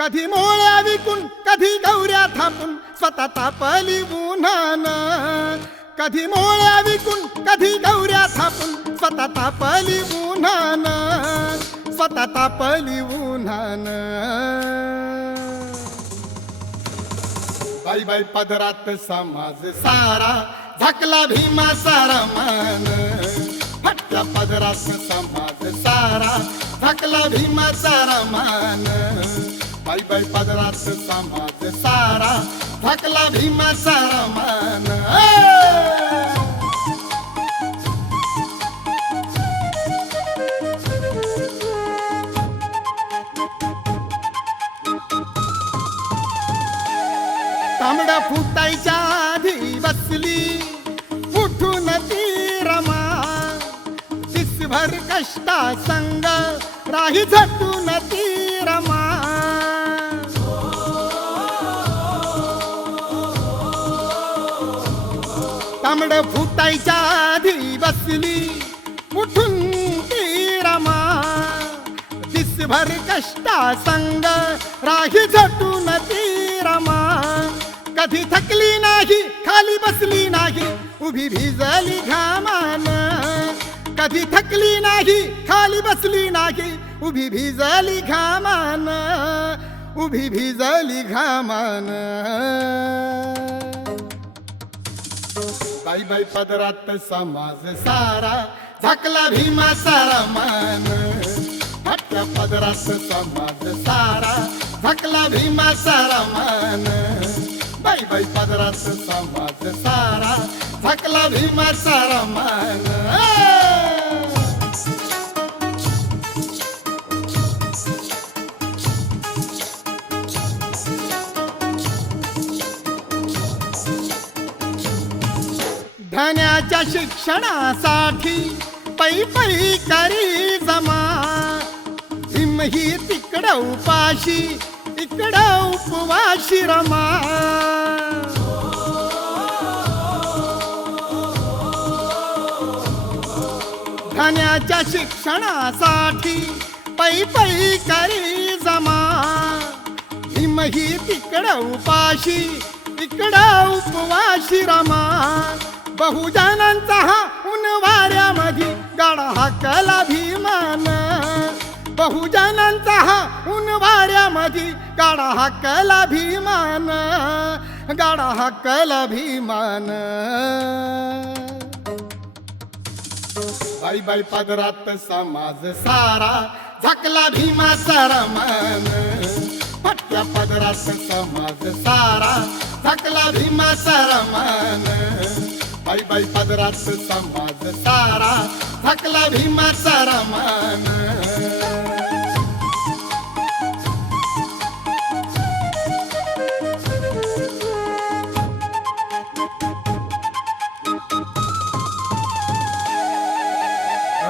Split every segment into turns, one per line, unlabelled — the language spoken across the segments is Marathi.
कधी मोळ्या विकून कधी गौऱ्या थापून स्वतः तापली उन्हान. कधी मोळ्या विकून कधी गौऱ्या थापून स्वतः तापली उन्हान. स्वतः तापली उन्हान. बाई बाई पदरात समाज सारा झाकला भीमा सारा मान. फटक्या पदरात समाज सारा झाकला भीमा सारा मान. बाई बाई पदरात समाज सारा झाकला भीमा सारा मान ए! तांबडा फुटायच्या आधी बसली उठून ती रमा दिसभर कष्टा संग राही झटून ती रमा तांबड फुटायच्या आधी बसली. उठून ती रमा. दिसभर कष्टा संग राही झटून ती रमा. कधी थकली नाही खाली बसली नाही उभी भिजली घामान. कधी थकली नाही खाली बसली नाही उभी भिजली घामान. उभी भिजली घामान. बाई बाई पदरात समाज सारा झाकला भीमा सारा मान. फटक्या पदरात समाज सारा झाकला भीमा सारा मान. बाई बाई पदरात समाज सारा झाकला भीमा सारा मान. घेण्याच्या शिक्षणासाठी पै पै करी जमा. भीम ही तिकडं उपाशी इकडं उपवाशी रमा. धन्याच्या शिक्षणासाठी पै पै करी जमा. भीम ही तिकडं उपाशी इकडं उपवाशी रमा. बहुजनांचा हा उनवाऱ्यामध्ये गाडा हाकला भीमान. बहुजनांचा हा उनवाऱ्यामध्ये गाडा हाकला भीमान. गाडा हाकला भीमान. बाई बाई पदरात समाज सारा झाकला भीमा सारा मान पटक्या पदरात समाज सारा झाकला भीमा सारा मान बाई पदरास समाज सारा थकला भीमा सारा मान.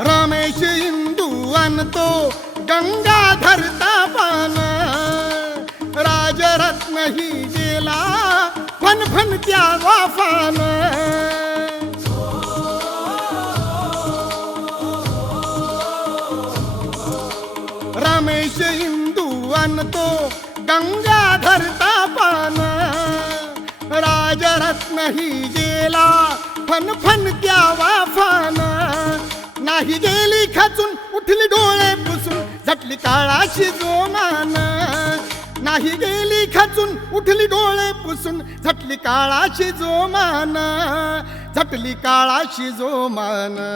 रमेश इंदू आणतो धरता पान राजरत्न ही गेला फन फन त्या वाफान. रमेश तो आणतो धरता पाना राजरत्न ही गेला फन फन त्या फाना नाही गेली खचून उठली डोळे पुसून झटली काळाशी जोमाना। नाही गेली खचून उठली डोळे पुसून झटली काळाशी जोमाना। झटली काळाशी जोमाना।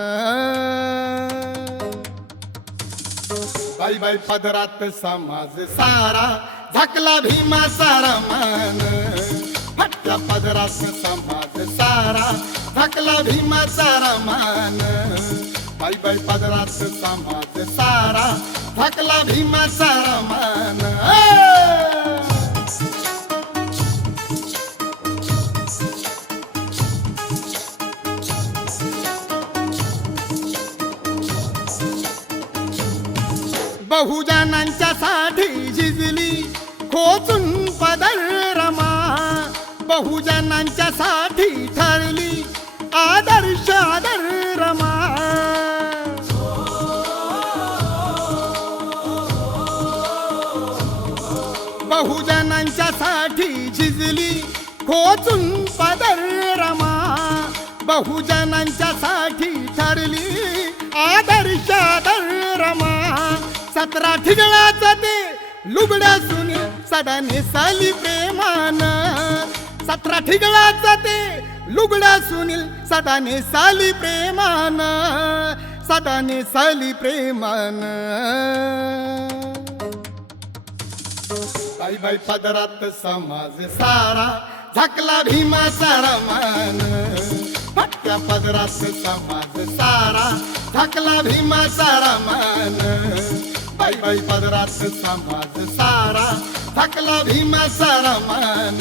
बाई बाई पदरात समाज सारा झाकला भीमा सारा मान. फटक्या पदरात समाज सारा झाकला भीमा सारा मान. बाई बाई पदरात समाज सारा झाकला भीमा सारा मान. बहुजनांच्या साठी झिजली खोचून पदर रमा. बहुजनांच्या साठी ठरली आदर्श आदर रमा. बहुजनांच्या साठी झिजली खोचून पदर रमा. बहुजनांच्या साठी ठरली आदर्श सतरा ठिगळाचं ते लुगड्या सुनी सदा नेसाली प्रेमान. सतरा ठिगळाचं ते लुगड्या सुनील सदा नेसाली प्रेमान. सदा नेसाली प्रेमान. बाई बाई पदरात समाज सारा झाकला सारा मान. फटक्या पदरात समाज सारा झाकला भीमा सारा मान. बाई पदरात समाज सारा झाकला भीमाचा रमान